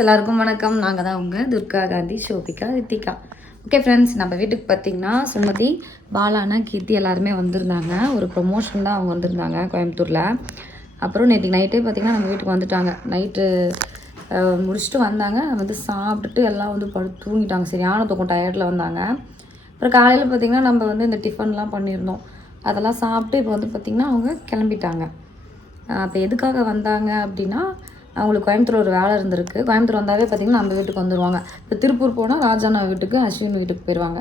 எல்லாருக்கும் வணக்கம். நாங்கள் தான் உங்கள் துர்கா காந்தி ஷோபிகா ரித்திகா. ஓகே ஃப்ரெண்ட்ஸ் நம்ம வீட்டுக்கு பார்த்தீங்கன்னா சுமதி பாலானா கீர்த்தி எல்லாருமே வந்திருந்தாங்க. ஒரு ப்ரொமோஷன் தான் அவங்க வந்திருந்தாங்க கோயம்புத்தூரில். அப்புறம் நேற்று நைட்டே பார்த்தீங்கன்னா நம்ம வீட்டுக்கு வந்துட்டாங்க. நைட்டு முடிச்சுட்டு வந்தாங்க. வந்து சாப்பிட்டுட்டு எல்லாம் வந்து படு தூங்கிட்டாங்க. சரியான தூக்கம் டயர்டில் வந்தாங்க. அப்புறம் காலையில் பார்த்தீங்கன்னா நம்ம வந்து இந்த டிஃபன்லாம் பண்ணியிருந்தோம். அதெல்லாம் சாப்பிட்டு இப்போ வந்து பார்த்திங்கன்னா அவங்க கிளம்பிட்டாங்க. அப்போ எதுக்காக வந்தாங்க அப்படின்னா அவங்களுக்கு கோயம்புத்தூர் ஒரு வேலை இருந்திருக்கு. கோயம்புத்தூர் வந்தாவே பார்த்திங்கன்னா நம்ம வீட்டுக்கு வந்துடுவாங்க இப்போ திருப்பூர் போனால் ராஜாண்ணா வீட்டுக்கு அஸ்வின் வீட்டுக்கு போயிடுவாங்க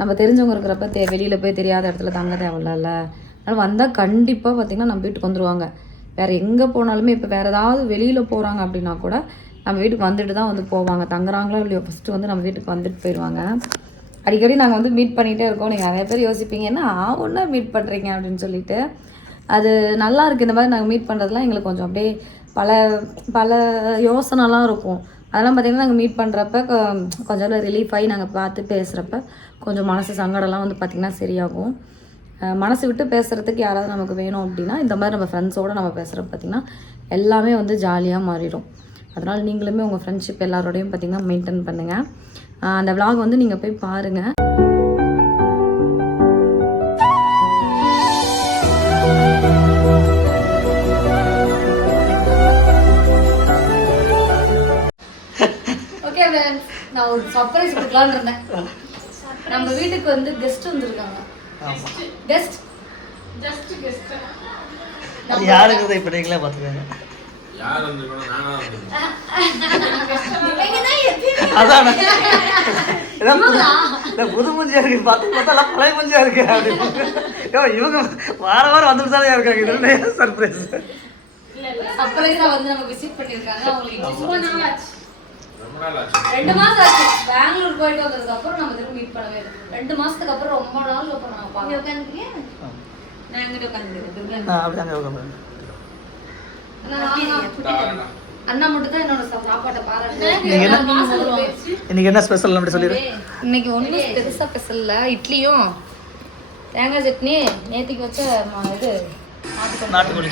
நம்ம தெரிஞ்சவங்க இருக்கிறப்ப தே வெளியில் போய் தெரியாத இடத்துல தங்க தேவையில்ல அதனால் வந்தால் கண்டிப்பாக பார்த்திங்கன்னா நம்ம வீட்டுக்கு வந்துடுவாங்க வேறு எங்கே போனாலுமே இப்போ வேறு ஏதாவது வெளியில் போகிறாங்க அப்படின்னா கூட நம்ம வீட்டுக்கு வந்துட்டு தான் வந்து போவாங்க. தங்குறாங்களோ இல்லையோ ஃபஸ்ட்டு வந்து நம்ம வீட்டுக்கு வந்துட்டு போயிடுவாங்க அடிக்கடி நாங்கள் வந்து மீட் பண்ணிகிட்டே இருக்கோம். நீங்கள் நிறைய பேர் யோசிப்பீங்க என்ன ஒன்றா மீட் பண்ணுறீங்க அப்படின்னு சொல்லிட்டு. அது நல்லா இருக்குது இந்த மாதிரி நாங்கள் மீட் பண்ணுறதுலாம் எங்களுக்கு கொஞ்சம் அப்படியே பல பல யோசனைலாம் இருக்கும். அதெல்லாம் பார்த்திங்கன்னா நாங்கள் மீட் பண்ணுறப்ப கொஞ்சம் ரிலீஃப் ஆகி நாங்கள் பார்த்து பேசுகிறப்ப கொஞ்சம் மனசு சங்கடம்லாம் வந்து பார்த்திங்கன்னா சரியாகும். மனசு விட்டு பேசுகிறதுக்கு யாராவது நமக்கு வேணும் அப்படின்னா இந்த மாதிரி நம்ம ஃப்ரெண்ட்ஸோடு நம்ம பேசுகிறப்ப பார்த்திங்கன்னா எல்லாமே வந்து ஜாலியாக மாறிடும். அதனால் நீங்களுமே உங்கள் ஃப்ரெண்ட்ஷிப் எல்லாரோடையும் பார்த்திங்கன்னா மெயின்டைன் பண்ணுங்கள் அந்த vlog வந்து நீங்கள் போய் பாருங்கள் நான் ஒரு சர்ப்ரைஸ் கொடுக்கலான்னு இருந்தேன். நம்ம வீட்டுக்கு வந்து கெஸ்ட் வந்திருக்காங்க. கெஸ்ட் அது யாருங்கிறத இப்போ நீங்களே பார்த்துக்கோங்க. யார் வந்து கூட நானா வந்து அதான்? இதான் புது- முஞ்சியா இருக்கு. பார்த்து பார்த்தா பழைய முஞ்சியா இருக்கு அப்படின்னு இவங்க வார வாரம் வந்துட்டு தானே இருக்காங்க. இது சர்ப்ரைஸ் சர்ப்ரைஸா வந்து நம்ம விசிட் பண்ணிருக்காங்க அவங்களுக்கு ரெண்டு மாசம் ஆச்சு பெங்களூர் போயிட்டு வந்ததுக்கு அப்புறம் நம்ம திரும்ப மீட் பண்ணவே இல்லை. ரெண்டு மாசத்துக்கு அப்புறம் ரொம்ப நாள் அப்புறம் நான் பார்க்கறேன் நான் எங்கிட்ட உட்காந்துருக்கேன் அப்படி அங்கே உட்காந்து தாராளமா. அண்ணா மட்டும் தான் என்னோட சாப்பாட்டை பாராட்டு இன்னைக்கு என்ன? ஸ்பெஷல் அப்படி சொல்லிடு. இன்னைக்கு ஒன்றும் பெருசா ஸ்பெஷல்ல இட்லியும் தேங்காய் சட்னி நேத்திக்கு வச்ச இது நாட்டுக்கோழி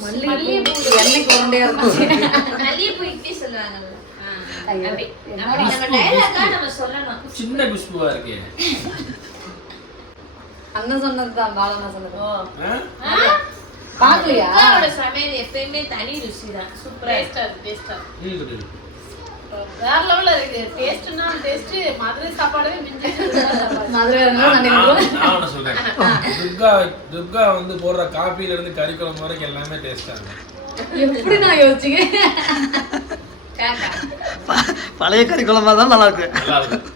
மல்லிகைப்பூ இருக்கும் சின்ன குஷ்புவா இருக்கே அண்ணன் சொன்னதுதான் பாலனா சொன்னது? பாக்கலையா? சமையல் எப்பயுமே தனி ருசி தான் சூப்பரா டேஸ்டா. வேற லெவல்ல இருக்கு. டேஸ்ட்னா டேஸ்ட் மதுரை சாப்பாடே மிஞ்சி மதுரை நான் வரணும் நான் நான் ஒண்ணு சொல்றேன். துர்கா துர்கா வந்து போடுற காப்பில இருந்து கறி குழம்பு வரைக்கும் எல்லாமே டேஸ்டா எப்படி நான் காக்கா பழைய கறி குழம்பா தான் நல்லா இருக்கு. நல்லா இருக்கும்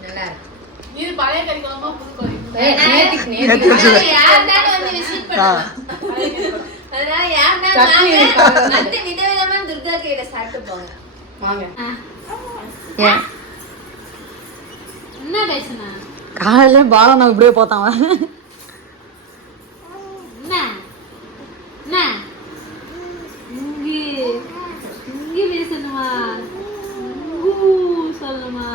இது பழைய கறி குழம்பா புது கறி ஏய், நேத்திக்கு நேத்து நேத்திக்கு. வச்சது. யாருனாலும் வந்து விசிட் ஆ. பண்ணலாம் அதனால சட்னி வாங்க. வந்து விதவிதமா துர்கா கையில சாப்பிட்டு போங்க. வாங்க. என்ன பேசுன? காலையில பாலனா இப்படியே போத்தான் என்ன என்ன இங்க இங்க பேசணுமா ஊ சொல்லணுமா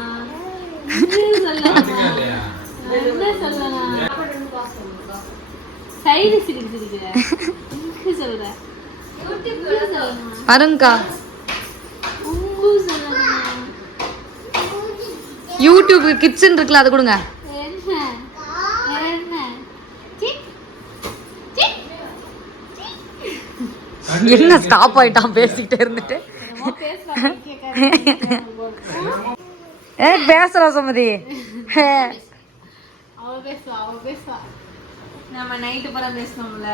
இங்க சொல்லணுமா பாத்தீங்களா இல்லையா என்ன சொல்லலாம் சைடு சிரிக்கு சிரிக்கிற இங்க சொல்ற இங்க சொல்லணுமா வருங்கக்கா உங்கு சொல்லணுமா யூடியூப் கிட்ஸ்ன்னு இருக்குல்ல அது கொடுங்க. என்ன என்ன சி சி என்ன ஸ்டாப் ஆயிட்டான் பேசிக்கிட்டே இருந்துட்டு. ஏ பேசுறா சுமதி. நம்ம நைட்டு படம் பேசணும்ல.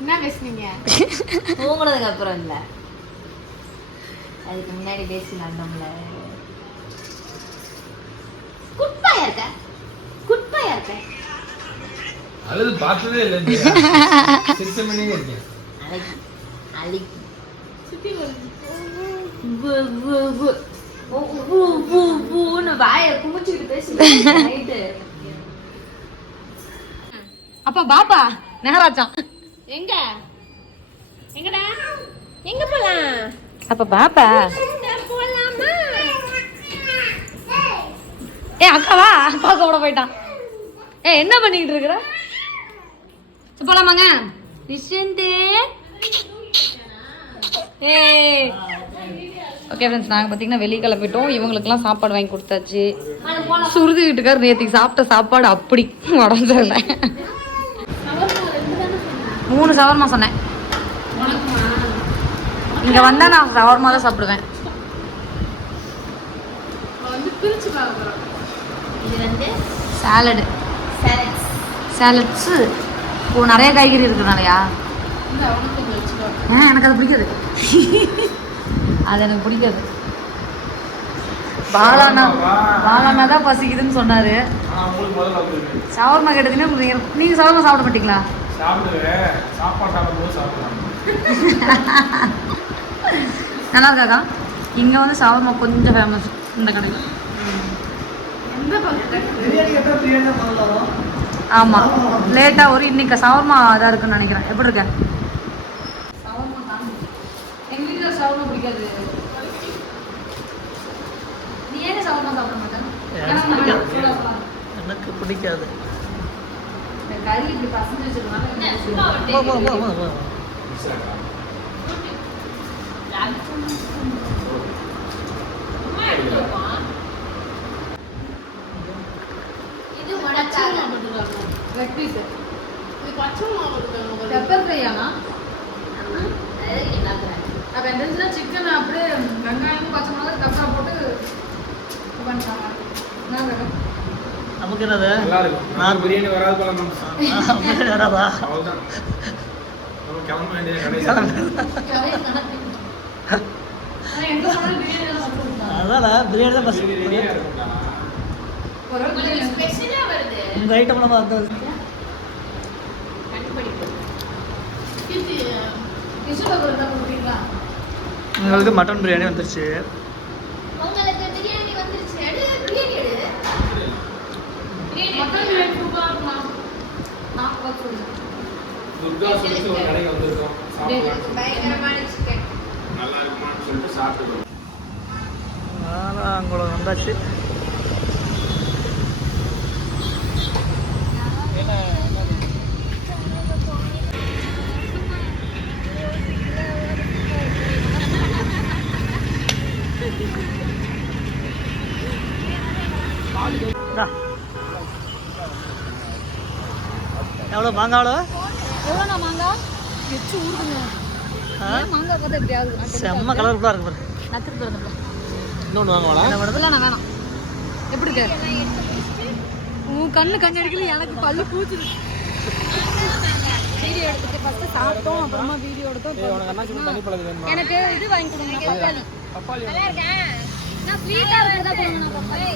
என்ன பேசுனீங்க? தூங்குனதுக்கு அப்புறம் இல்ல அதுக்கு முன்னாடி பேசி நடந்தோம்ல குட்பாயா இருக்க குட்பாயா இருக்க அழுது பார்த்ததே இல்லை சிக்ஸ் மணியே இருக்கேன். அப்பா பாப்பா நேராச்சான் எங்க? எங்கடா? எங்க போலாம்? அப்ப பாப்பா. போலாமா? ஏ அக்காவா அப்பா கூட போயிட்டான். ஏ என்ன பண்ணிட்டு இருக்கிற? போலாமாங்க? நிஷந்தே. ஏய். ஓகே ஃப்ரெண்ட்ஸ் நாங்கள் பார்த்தீங்கன்னா வெளியே கிளம்பிட்டோம். இவங்களுக்குலாம் சாப்பாடு வாங்கி கொடுத்தாச்சு. சுருதி வீட்டுக்கார் நேற்றுக்கு சாப்பிட்ட சாப்பாடு அப்படி உடஞ்சிடல மூணு சவர்மா சொன்னேன். இங்கே வந்தால் நான் சவர்மா தான் சாப்பிடுவேன். இது வந்து சாலடு. சாலட்ஸு ஓ நிறைய காய்கறி வச்சுக்கோ ஆ எனக்கு அது பிடிக்காது. அது எனக்கு பிடிக்காது. பாலானா பாலானா தான் பசிக்குதுன்னு சொன்னாரு. சவர்மா கேட்டதுன்னா நீங்க நீங்க சவர்மா சாப்பிட மாட்டீங்களா? நல்லா இருக்காக்கா இங்க வந்து சவர்மா கொஞ்சம் ஃபேமஸ் இந்த கடையில். எந்த பக்கம் பிரியாணி கேட்டால் பிரியாணி தான் முதல்ல வரும் ஆமா. லேட்டா ஒரு இன்னைக்கு சவர்மா இதா இருக்குன்னு நினைக்கிறேன். எப்படி இருக்க? எங்க வீட்டுல சவர்மா பிடிக்காது. நீ ஏன் சவர்மா சாப்பிட மாட்டேன் எனக்கு பிடிக்காது. கறி இப்படி வச்சிருக்காங்க. இது. லெக் பீஸ் இது பச்சை மாவு இருக்காங்க பெப்பர் ஃப்ரையானா அது என்னங்கிறாங்க. அப்போ எந்த சிக்கன் அப்படியே வெங்காயமும் பச்சை மிளகா போட்டு இது பண்ணிட்டாங்க. என்ன வேணும்? நமக்கு என்னது? நான் பிரியாணி வராது போல வராதா? அவ்வளோதான் கிளம்ப வேண்டிய பிரியாணி தான் அதான் பிரியாணி தான் ஃபஸ்ட் உங்கள் ஐட்டம் நம்ம அந்த கண்டுபிடிப்பு கீர்த்தி டிஷ்யூ பேப்பர் இருந்தால் கொடுப்பீங்களா உங்களுக்கு மட்டன் பிரியாணி வந்துருச்சு பார்த்து துர்கா சொல்லிட்டு ஒரு கடைக்கு வந்திருக்கோம். சாப்பிடலாம். பயங்கரமான சிக்கன் நல்லா இருக்குமான்னு சொல்லிட்டு சாப்பிட்டுருக்கோம் வந்தாச்சு இந்தா. மாங்காய் எவ்வளோ எவ்வளோண்ணா மாங்காய் எச்சு ஆ? மாங்காய் பார்த்தா எப்படி ஆகுது? செம்ம கலர்ஃபுல்லாக இருக்கு பாரு. நத்துட்டு பிறந்தப்பல இன்னொன்று வாங்கலாம் நான் வேணாம். எப்படி இருக்கு? உன் கண்ணு கண்ணு அடிக்கல எனக்கு பல்லு பூச்சிரு வீடியோ எடுத்துட்டு ஃபர்ஸ்ட் சாப்பிட்டோம் அப்புறமா வீடியோ எடுத்தோம் எனக்கு இது வாங்கி கொடுங்க பப்பாளி பப்பாளி நான் ஸ்வீட்டா இருக்கிறதா கொடுங்க நான் பப்பாளி.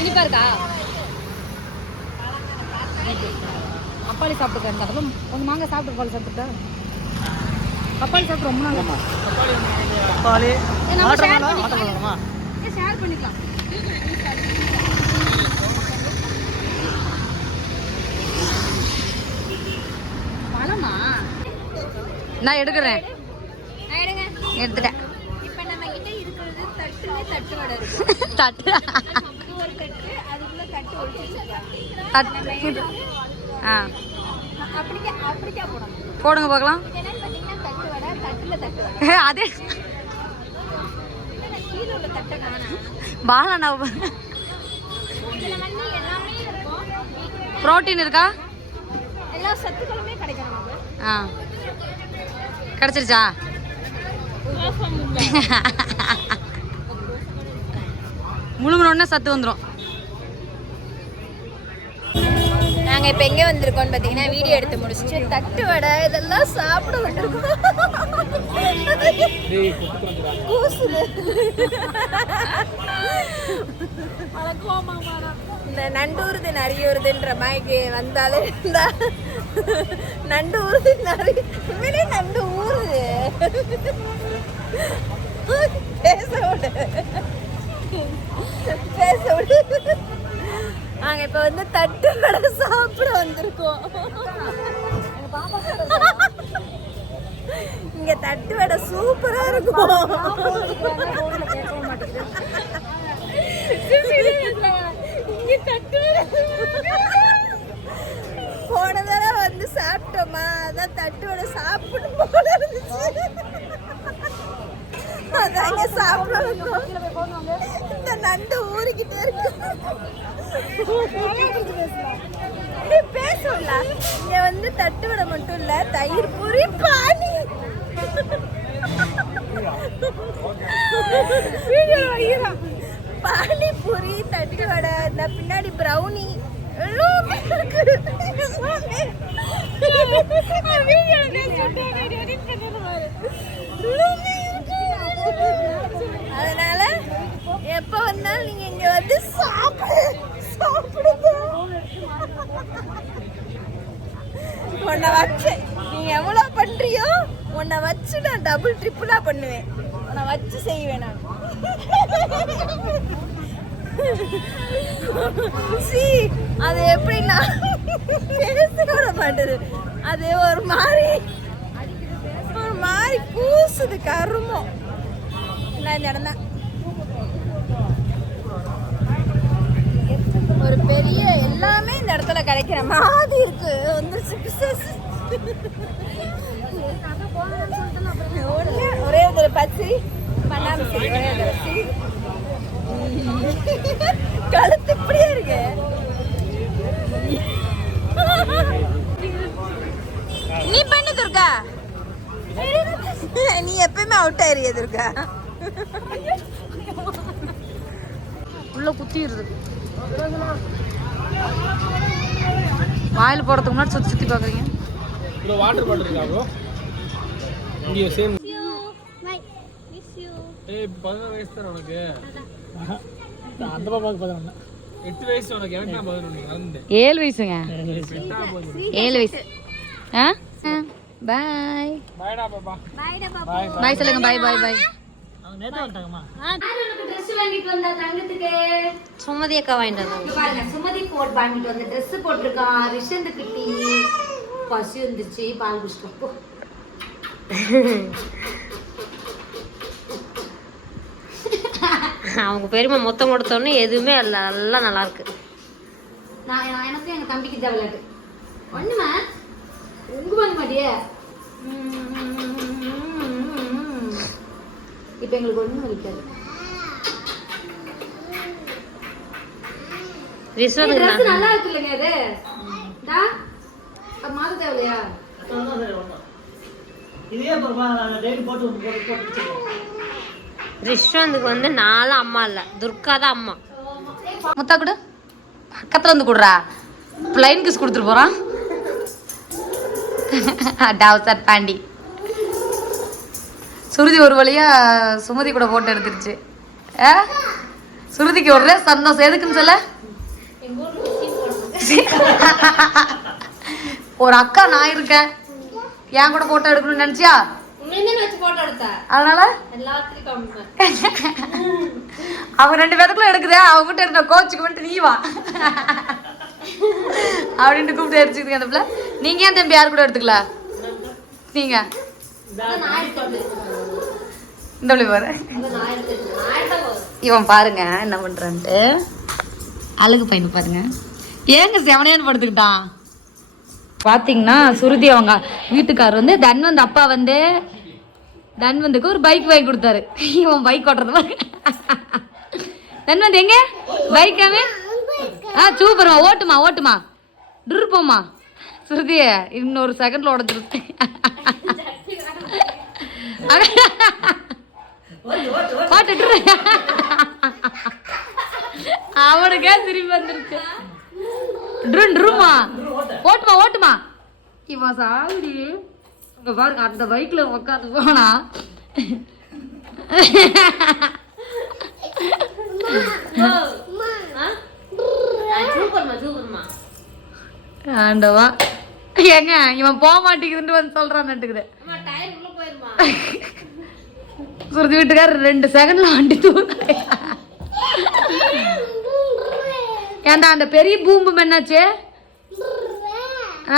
இனிப்பா இருக்கா? பப்பாளி சாப்பிட்டுக்கேன் அப்புறம் உங்க மாங்காய் சாப்பிட்டு பப்பாளி சாப்பிட்டுட்டா? பப்பாளி சாப்பிட்டு ரொம்ப நாள் மேலமா ஷேர் பண்ணிக்கலாம். பழமா? நான் எடுக்கிறேன். எடுத்துட்டேன். இப்போ நம்ம கிட்ட இருக்கிறது தட்டுல தட்டு வடை இருக்கு. தட்டு ஆ. போடுங்க பார்க்கலாம். அதே. இல்ல, கீழே உள்ள தட்டை காணோம் பாலா நான் இதுல வந்து எல்லாமே இருக்கும். ப்ரோட்டீன் இருக்கா? எல்லா சத்துக்களுமே கிடைக்கும் ஆ. கிடச்சிருச்சா? முழுங்கினோடனே சத்து வந்துடும் நாங்க இப்ப எங்க வந்திருக்கோம்னு பாத்தீங்கன்னா வீடியோ எடுத்து முடிச்சுட்டு தட்டு வடை இதெல்லாம் சாப்பிட வந்திருக்கோம். இந்த நண்டு ஊறுது மாதிரி வந்தாலே இருந்தா நண்டு ஊறுது நிறைய உண்மையிலே நண்டு ஊறுது பேச விடு. பேச விடு. நாங்க இப்ப வந்து தட்டு வடை சாப்பிட வந்திருக்கோம். இங்க தட்டு வடை சூப்பரா இருக்கும். போன தடவை வந்து சாப்பிட்டோமா? அதான் தட்டு வடை சாப்பிட்டு போல இருந்துச்சு. அதாங்க சாப்பிட இந்த நண்டு ஊறிக்கிட்டே இருக்கு. பேசல இங்க வந்து தட்டு வடை மட்டும் இல்ல தயிர் பூரி பானி பானி பூரி தட்டு வடை இந்த பின்னாடி பிரவுனி எல்லாமே இருக்கு. அதனால எப்ப வந்தாலும் நீங்க இங்க வந்து சாப்பிடு சாப்பிடுது உன்னை வச்சு நீ எவ்வளோ பண்றியோ உன்னை வச்சு நான் டபுள் ட்ரிப்புளா பண்ணுவேன். உன்னை வச்சு செய்வேன் நான். சி அது எப்படின்னா பேச மாட்டேது? அது ஒரு மாதிரி ஒரு மாதிரி கூசுது கருமம். நான் இந்த இடம் தான் ஒரு பெரிய எல்லாமே இந்த இடத்துல கிடைக்கிற மாதிரி இருக்கு. வந்துருச்சு. பிசஸ் ஒரே ஒரு பச்சை பண்ணாம சரி. ஒரே ஒரு கழுத்து இப்படியே இருக்கு. நீ பண்ணு துர்கா. நீ எப்பயுமே அவுட் ஆயிருய துர்கா. உள்ள குத்திடுறது வாயில் போடுறதுக்கு முன்னாடி சுற்றி சுற்றி பார்க்குறீங்க. ப்ரோ வாட்டர் பாட்டில் இருக்கா ப்ரோ இங்கே சேம் ஏய் பதினோரு வயசு தானே உனக்கு? அந்த பாப்பாவுக்கு பதினொன்று எட்டு வயசு உனக்கு எனக்கு தான் பதினொன்று மறந்துட்டேன் ஏழு வயசுங்க. ஏழு வயசு. ஆ? பாய் பாய்டா பாப்பா. பாய் சொல்லுங்க பாய் பாய் பாய் சுமதி அக்கா வாங்கிட்டு வந்தாங்க பாருங்க சுமதி போட் வாங்கிட்டு வந்து ட்ரெஸ் போட்டிருக்கான் ரிஷந்து கிட்டி. பசி வந்துருச்சு. பால் குடிச்சிட்டோம். அவங்க பெருமை மொத்தம் கொடுத்தோன்னே எதுவுமே இல்லை. எல்லாம் நல்லா இருக்கு. நான் எனக்கும் எங்க தம்பிக்கு தான் விளையாட்டு ஒண்ணுமா? உங்க பண்ண மாட்டியே? இப்போ எங்களுக்கு ஒண்ணும் வலிக்காது. ட்ரெஸ் நல்லா டா தேவையா? வச்சுருக்கோம் ரிஷ்வந்துக்கு வந்து நானும் அம்மா இல்லை. துர்கா தான் அம்மா. முத்தா கொடு. பக்கத்துல வந்து கொடுறா. பிளைன் கிஸ் கொடுத்துட்டு போறான் டவுசர் பாண்டி. சுருதி ஒரு வழியா சுமதி கூட போட்டோ எடுத்துருச்சு. ஆ? சுருதிக்கு ஒரே சந்தோஷம் எதுக்குன்னு சொல்ல? ஒரு அக்கா நான் இருக்கேன். என் கூட போட்டோ எடுக்கணும்னு நினைச்சியா? அதனால? அவங்க ரெண்டு பேத்துக்குள்ள எடுக்குதே அவங்க கிட்ட இருந்த கோச்சுக்கு வந்துட்டு நீ வா. அப்படின்ட்டு கூப்பிட்டு அடிச்சுக்கிங்க அந்த பிள்ளை. நீங்க ஏன் தம்பி யார் கூட எடுத்துக்கல? நீங்க. இந்த பாரு. இவன் பாருங்க என்ன பண்றான்ட்டு. அழகு பையனை பாருங்க. ஏங்க செவனையான்னு படுத்துக்கிட்டான்? பாத்தீங்கன்னா சுருதி அவங்க வீட்டுக்காரர் வந்து தன்வந்த் அப்பா வந்து தன்வந்துக்கு ஒரு பைக் வாங்கி கொடுத்தாரு. இவன் பைக் ஓட்டுறது பாரு. தன்வந்த் எங்க? பைக் ஆ சூப்பர்மா ஓட்டுமா ஓட்டுமா. டுருப்போம்மா போமா சுருதி இன்னொரு செகண்ட்ல உடச்சிருச்சு ஓட்டு அவனுக்கே திரும்பி வந்துருச்சு. ட்ருன் ட்ருமா ஓட்டுமா ஓட்டுமா? இவன் சாகுடி. இங்க பாருங்க அந்த பைக்ல உட்காந்து போனா. ஆண்டவா. ஏங்க இவன் போக மாட்டேங்குதுன்னு வந்து சொல்றான் நட்டுக்குது அம்மா டயர் உள்ள போயிருமா? சுருதி வீட்டுக்காரர் ரெண்டு செகண்ட்ல வண்டி தூக்க ஏன்டா அந்த பெரிய பூம்பு என்னாச்சு?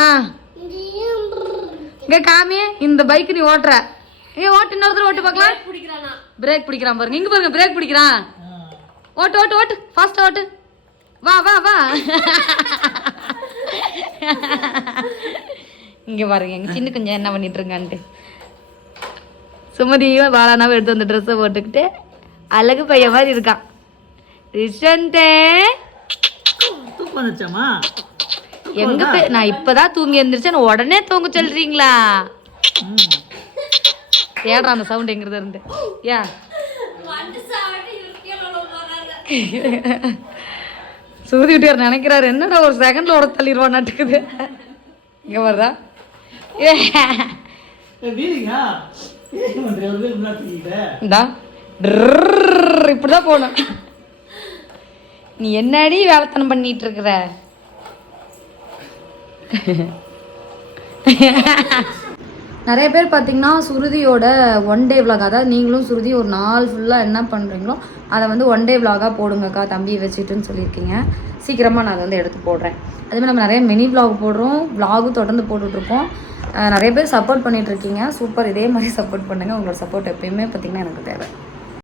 ஆ. இங்க காமி இந்த பைக் நீ ஓட்டுற. ஏ ஓட்டு இன்னொருத்தர் ஓட்டு பார்க்கலாம். பிரேக் பிடிக்கிறான்? பாருங்க. இங்க பாருங்க பிரேக் பிடிக்கிறான். ஓட்டு ஓட்டு ஓட்டு. ஃபாஸ்டா ஓட்டு. வா வா வா. இங்க பாருங்க எங்க சின்ன கொஞ்சம் என்ன பண்ணிட்டு இருக்கான்ட்டு. சுமதியும் பாலானாவும் எடுத்து வந்த ட்ரெஸ்ஸை போட்டுக்கிட்டு அழகு பையன் மாதிரி இருக்கான். ரிஷந்தே தூக்கம் வந்துச்சாமா எங்க போய் நான் இப்பதான் தூங்கி எந்திரிச்சேன். உடனே தூங்க சொல்றீங்களா? தேடுறான் அந்த சவுண்ட் எங்கிறது இருந்து? ஏன் சுருதி விட்டு நினைக்கிறாரு. என்னடா ஒரு செகண்ட்ல உட தள்ளிடுவான் நாட்டுக்குது இங்க வர்றா வீலிங்கா ஏன் பண்ற ஒரு வீல் முன்னாடி தூக்கிட்ட இந்தா இப்படிதான் போகணும் நீ என்னடி வேலைத்தனம் பண்ணிட்டு இருக்கிற நிறைய பேர் பார்த்தீங்கன்னா சுருதியோட ஒன் டே விலாக் அதாவது நீங்களும் சுருதி ஒரு நாள் ஃபுல்லாக என்ன பண்ணுறீங்களோ அதை வந்து ஒன் டே விலாகாக போடுங்கக்கா தம்பியை வச்சுட்டுன்னு சொல்லியிருக்கீங்க. சீக்கிரமாக நான் அதை வந்து எடுத்து போடுறேன். அதேமாதிரி நம்ம நிறைய மினி விலாக் போடுறோம் விலாகும் தொடர்ந்து போட்டுட்ருக்கோம். நிறைய பேர் சப்போர்ட் பண்ணிகிட்ருக்கீங்க சூப்பர் இதே மாதிரி சப்போர்ட் பண்ணுங்கள் உங்களோட சப்போர்ட் எப்பயுமே பார்த்தீங்கன்னா எனக்கு தேவை.